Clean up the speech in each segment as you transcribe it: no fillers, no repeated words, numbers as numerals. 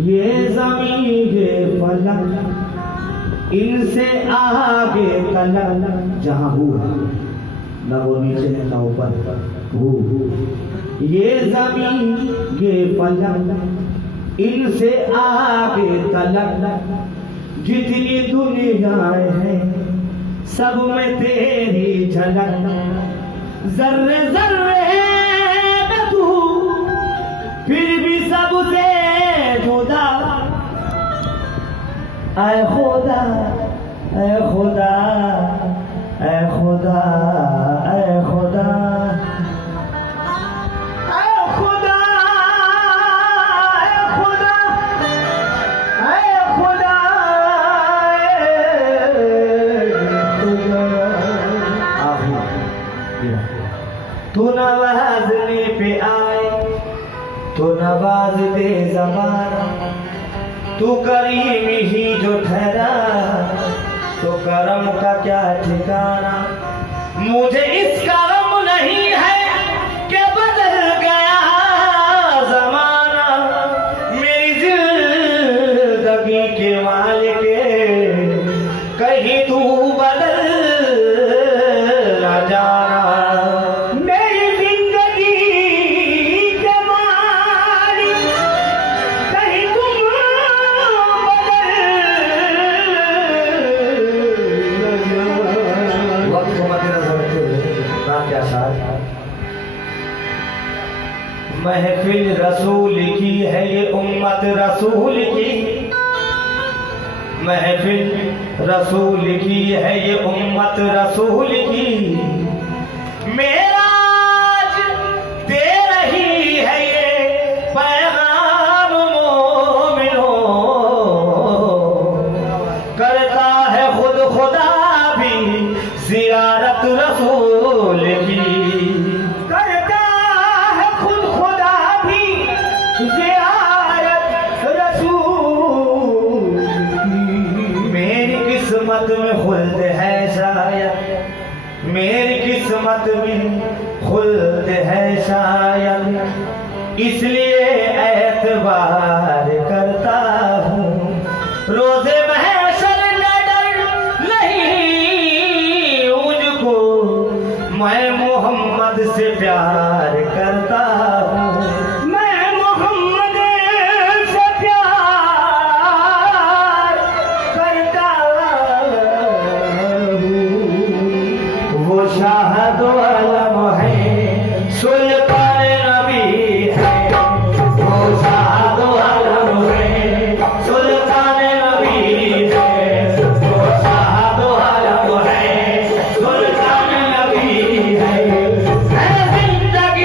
ये ज़मीन ये फलक, इनसे आगे तलक। जहाँ हूँ ना वो नीचे है ना ऊपर, हूँ। ये ज़मीन ये फलक, इनसे आगे तलक। जितनी दुनियाएं हैं सब में तेरी झलक। जर्रे जर्रे में तू फिर भी सबसे जुदा। ऐ खुदा ऐ खुदा ऐ खुदा ऐ खुदा तू नवाज़ने पे आए तो नवाज दे ज़माना। तू करीम ही जो ठहरा तो करम का क्या ठिकाना। मुझे इसका गम नहीं है कि बदल गया ज़माना। मेरी ज़िंदगी के मालिक कहीं तू बदल ना जाना। महफिल रसूल की है ये उम्मत रसूल की। महफिल रसूल की है ये उम्मत रसूल की। मेराज दे रही है ये पैगाम मोमिनों। करता है खुद खुदा भी ज़ियारत रसूल की। किस्मत में खुल्द है शायद, मेरी किस्मत में खुल्द है शायद। इसलिए एतबार करता हूँ रोज़े महशर का डर नहीं मुझको। मैं मोहम्मद से प्यार करता हूँ। शाहद आलम है सुल्तान नबी है। वो शाहद आलम है सुल्तान नबी है। वो शाहद आलम है सुल्तान नबी है। जिंदगी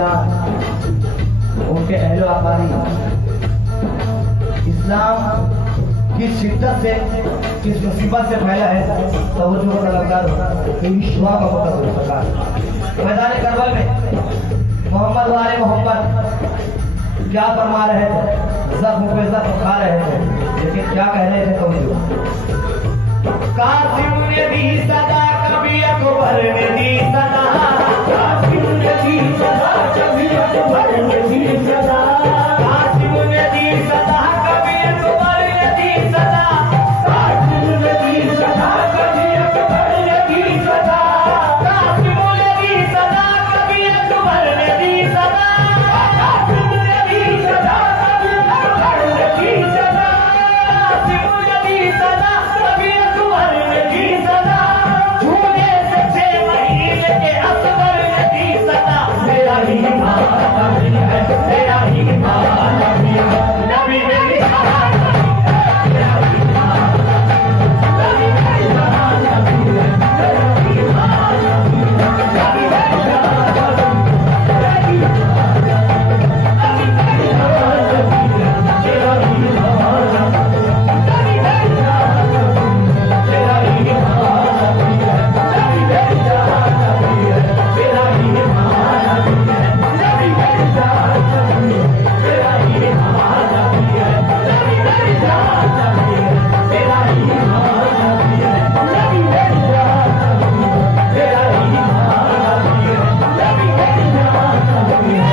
जान, उनके अहलो आकारी इस्लाम किस शिद्दत से, किस मुसीबत से फैला है, तवज्जो का तलबगार होगा, विश्वा का होता सरकार। मैदान करबल में मोहम्मद वाले मोहम्मद क्या फरमा रहे थे, जख्म पे जख्म खा रहे थे, लेकिन क्या कह रहे थे तवज्जो। कासिम ने दी सदा कभी अकबर ने दी सदा, कासिम ने दी सदा कभी अकबर ने दी सदा, कासिम ने दी सदा कभी अकबर ने दी सदा, कासिम ने दी सदा कभी अकबर ने दी सदा, कासिम ने दी सदा कभी अकबर ने दी सदा, कासिम ने दी सदा कभी अकबर ने दी सदा, कासिम ने दी सदा कभी अकबर ने दी सदा, झूले से 6 महीने के असगर ने दी सदा। मेरा ही ईमान नबी है, मेरा ही ईमान नबी है, नबी मेरी ईमान नबी है, मेरा ही ईमान नबी मेरी ईमान नबी है, मेरा ही ईमान नबी है, नबी मेरी ईमान नबी है, मेरी ईमान नबी मेरी ईमान नबी है, मेरा ही ईमान नबी है, नबी मेरी ईमान नबी है, मेरा ही ईमान नबी है, नबी मेरी ईमान नबी है, मेरा ही ईमान नबी है, नबी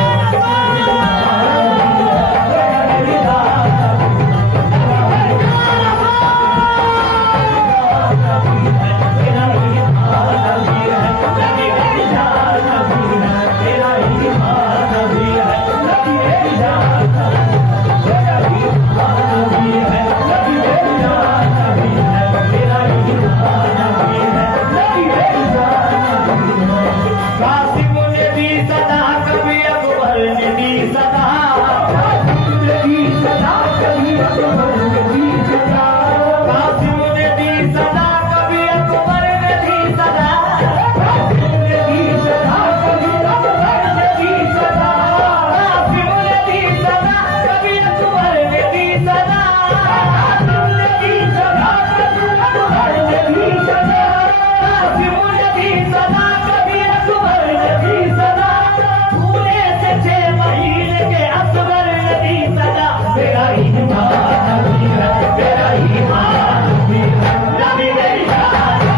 मेरी ईमान नबी है, मेरा ही ईमान नबी है, नबी मेरी ईमान नबी है, मेरा ही ईमान नबी है, नबी मेरी ईमान नबी है, मेरा ही ईमान नबी है, नबी मेरी ईमान नबी है, कासिम ने दी सदा कभी अकबर ने दी सदा, कासिम ने दी सदा कभी अकबर ने दी सदा, कासिम ने दी सदा कभी अकबर ने दी सदा, कासिम ने दी सदा कभी अकबर ने दी सदा, कासिम ने दी सदा कभी अकबर ने दी सदा, कासिम ने दी सदा कभी अकबर ने दी सदा, कासिम ने दी सदा कभी अकबर ने दी सदा, झूले से 6 महीने के असगर ने दी सदा। मेरा ईमान नबी है, मेरा ईमान नबी है, नबी मेरी जान नबी है,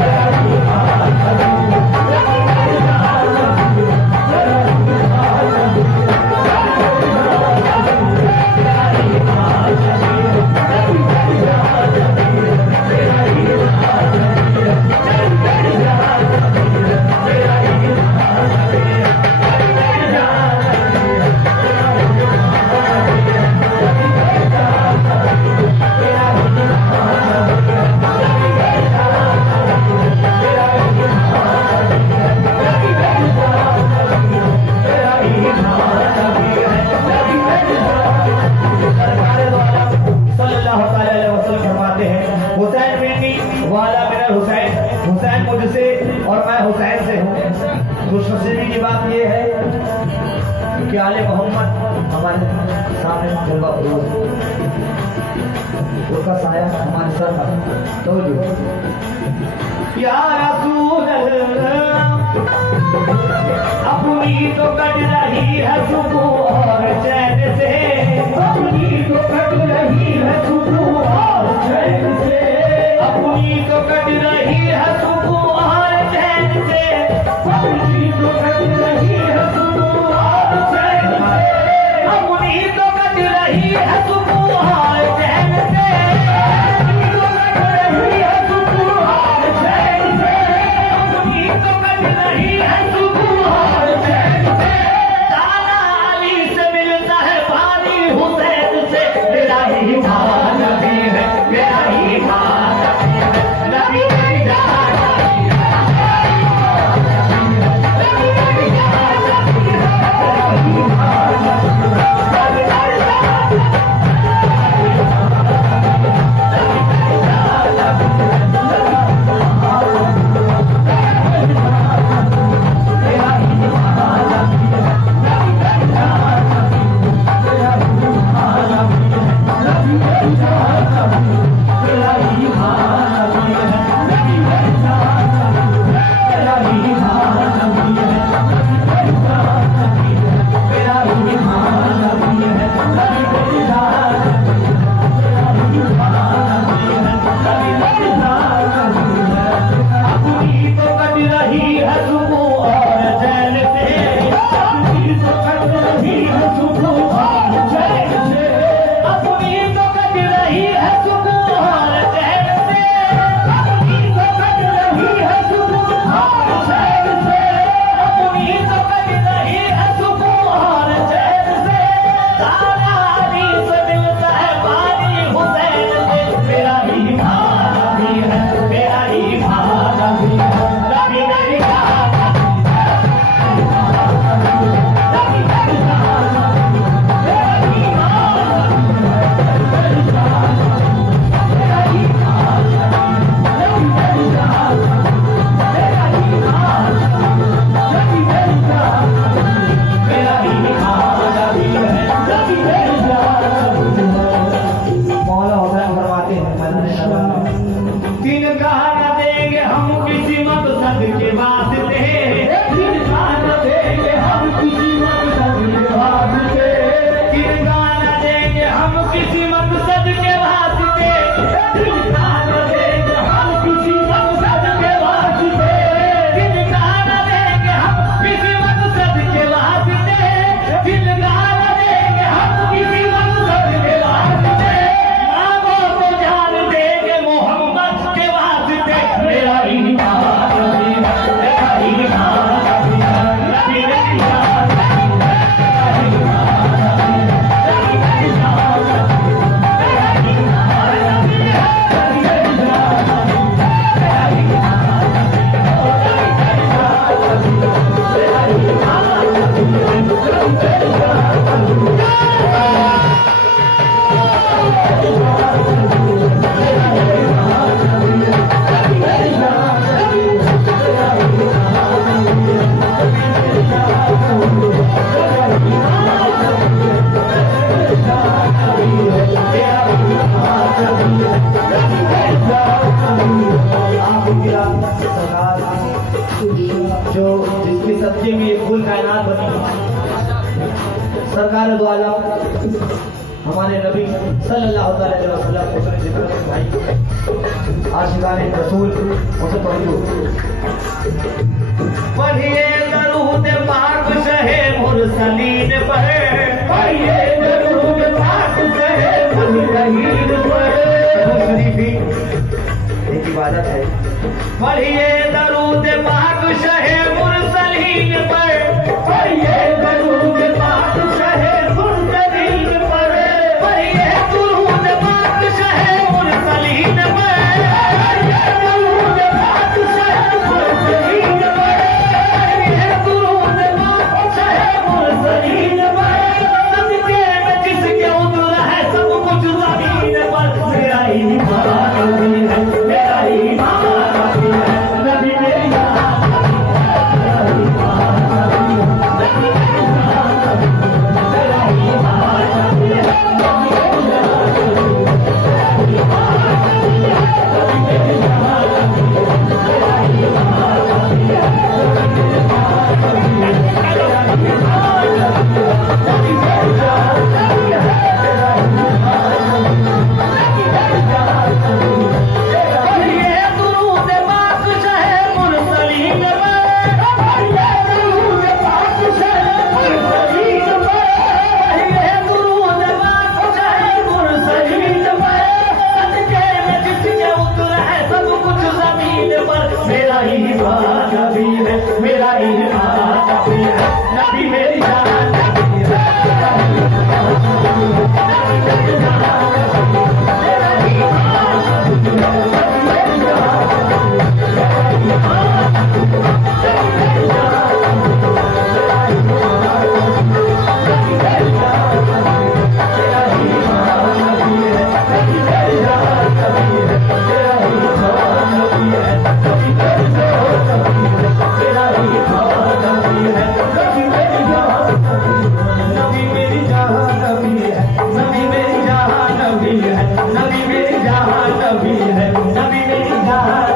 मेरा ईमान नबी है, नबी मेरी जान नबी है, मेरा ईमान नबी है, मेरा ईमान नबी है, नबी मेरी जान नबी है, मेरा ईमान नबी है, नबी मेरी जान नबी है, मेरा ईमान नबी है, नबी मेरी जान नबी है, मेरा ईमान नबी है, नबी मेरी जान नबी है, मेरा ईमान नबी है, नबी मेरी जान नबी है, मेरा ईमान नबी है, नबी मेरी जान नबी है, मेरा ईमान नबी है, नबी मेरी जान नबी है। सरकार दो आलम सल्लल्लाहु अलैहि वसल्लम फरमाते हैं, हुसैन मिन्नी वाला मिनल हुसैन, हुसैन मुझसे और मैं हुसैन से हूँ। खुशनसीबी की बात यह है कि आले मोहम्मद हमारे सामने जलवा फरोज है, उसका साया हमारे सर पर। तो जो या रसूल अल्लाह, अपनी तो कट रही है सुकून और चैन से, अपनी तो कट रही है सुकून और चैन से, अपनी तो कट रही है सुकून और चैन से, अपनी तो कट रही है सुकून और चैन से, अपनी तो कट रही है सुकून और चैन से, अपनी तो कट रही है सुकून और चैन से, अपनी तो कट रही है सुकून और चैन से। दाना अली से मिलता है भारी हुसैन से, मेरा ही ईमान नबी है, मेरा ही ईमान नबी है, नबी मेरी जान नबी है, नबी मेरी जिसके सदके में ये फूल कायनात बनी। सरकार दो आलम हमारे नबी सल्लल्लाहु अलैहि वसल्लम को अपने जिक्र में भाई आशिकाने रसूल उसे पढ़ो। पढ़िए दरूद पाक शहे मुरसलीन पर, पढ़िए दरूद पाक शहे मुरसलीन पर। शरीफी एक इबादत है। पढ़िए दरूद पाक शहे मुरसलीन पर, पढ़िए दरूद पाक शहे मुरसलीन पर, पढ़िए दरूद पाक शहे मुरसलीन पर, पढ़िए दरूद पाक शहे मुरसलीन पर, पढ़िए दरूद पाक शहे मुरसलीन पर। सबके में जिसके उतरा है सब कुछ ज़मीन पर। मेरा ईमान नबी है, मेरा ईमान नबी है, नबी मेरी जान नबी मेरी जान नबी है। नबी मेरी जान नबी है, नबी मेरी जान नबी है, नबी मेरी जान नबी है, नबी मेरी जान